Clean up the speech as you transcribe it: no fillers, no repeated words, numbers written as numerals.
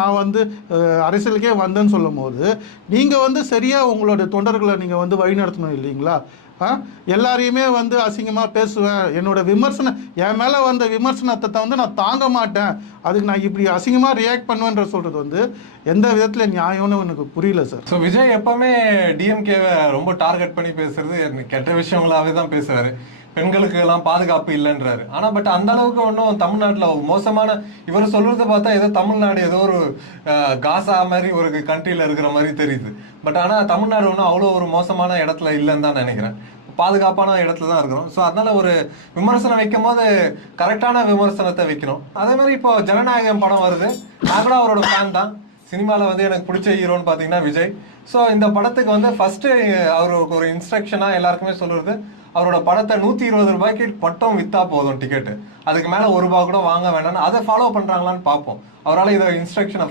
நான் வந்து அரசியலுக்கே வந்தேன்னு சொல்லும் போது நீங்கள் வந்து சரியாக உங்களோட தொண்டர்களை நீங்கள் வந்து வழிநடத்தணும் இல்லைங்களா? எல்லாரையுமே வந்து அசிங்கமாக பேசுவேன், என்னோட விமர்சனம் என் மேலே வந்த விமர்சனத்தை வந்து நான் தாங்க மாட்டேன், அதுக்கு நான் இப்படி அசிங்கமாக ரியாக்ட் பண்ணுவேன்ற சொல்கிறது வந்து எந்த விதத்தில் நியாயம்னு எனக்கு புரியல சார். ஸோ விஜய் எப்பவுமே டிஎம்கேவை ரொம்ப டார்கெட் பண்ணி பேசுறது கெட்ட விஷயங்களாவே தான் பேசுவாரு. பெண்களுக்கு எல்லாம் பாதுகாப்பு இல்லைன்றாரு. ஆனா பட் அந்த அளவுக்கு ஒன்றும் தமிழ்நாட்டில் மோசமான இவர் சொல்றதை பார்த்தா ஏதோ தமிழ்நாடு ஏதோ ஒரு காசா மாதிரி ஒரு கண்ட்ரியில் இருக்கிற மாதிரி தெரியுது. பட் ஆனால் தமிழ்நாடு ஒன்றும் அவ்வளோ ஒரு மோசமான இடத்துல இல்லைன்னு தான் நினைக்கிறேன். பாதுகாப்பான இடத்துல தான் இருக்கிறோம். ஸோ அதனால ஒரு விமர்சனம் வைக்கும் போது கரெக்டான விமர்சனத்தை வைக்கணும். அதே மாதிரி இப்போ ஜனநாயகம் படம் வருது, நான் கூட அவரோட ஃபேன் தான். சினிமாவில் வந்து எனக்கு பிடிச்ச ஹீரோன்னு பார்த்தீங்கன்னா விஜய். ஸோ இந்த படத்துக்கு வந்து ஃபர்ஸ்ட் அவருக்கு ஒரு இன்ஸ்ட்ரக்ஷனாக எல்லாருக்குமே சொல்றது, அவரோட படத்தை 120 ரூபாய்க்கு மட்டும் விற்றா போதும் டிக்கெட்டு, அதுக்கு மேலே 1 ரூபா கூட வாங்க வேண்டாம்னு. அதை ஃபாலோ பண்ணுறாங்களான்னு பார்ப்போம். அவரால் இதை இன்ஸ்ட்ரக்ஷனை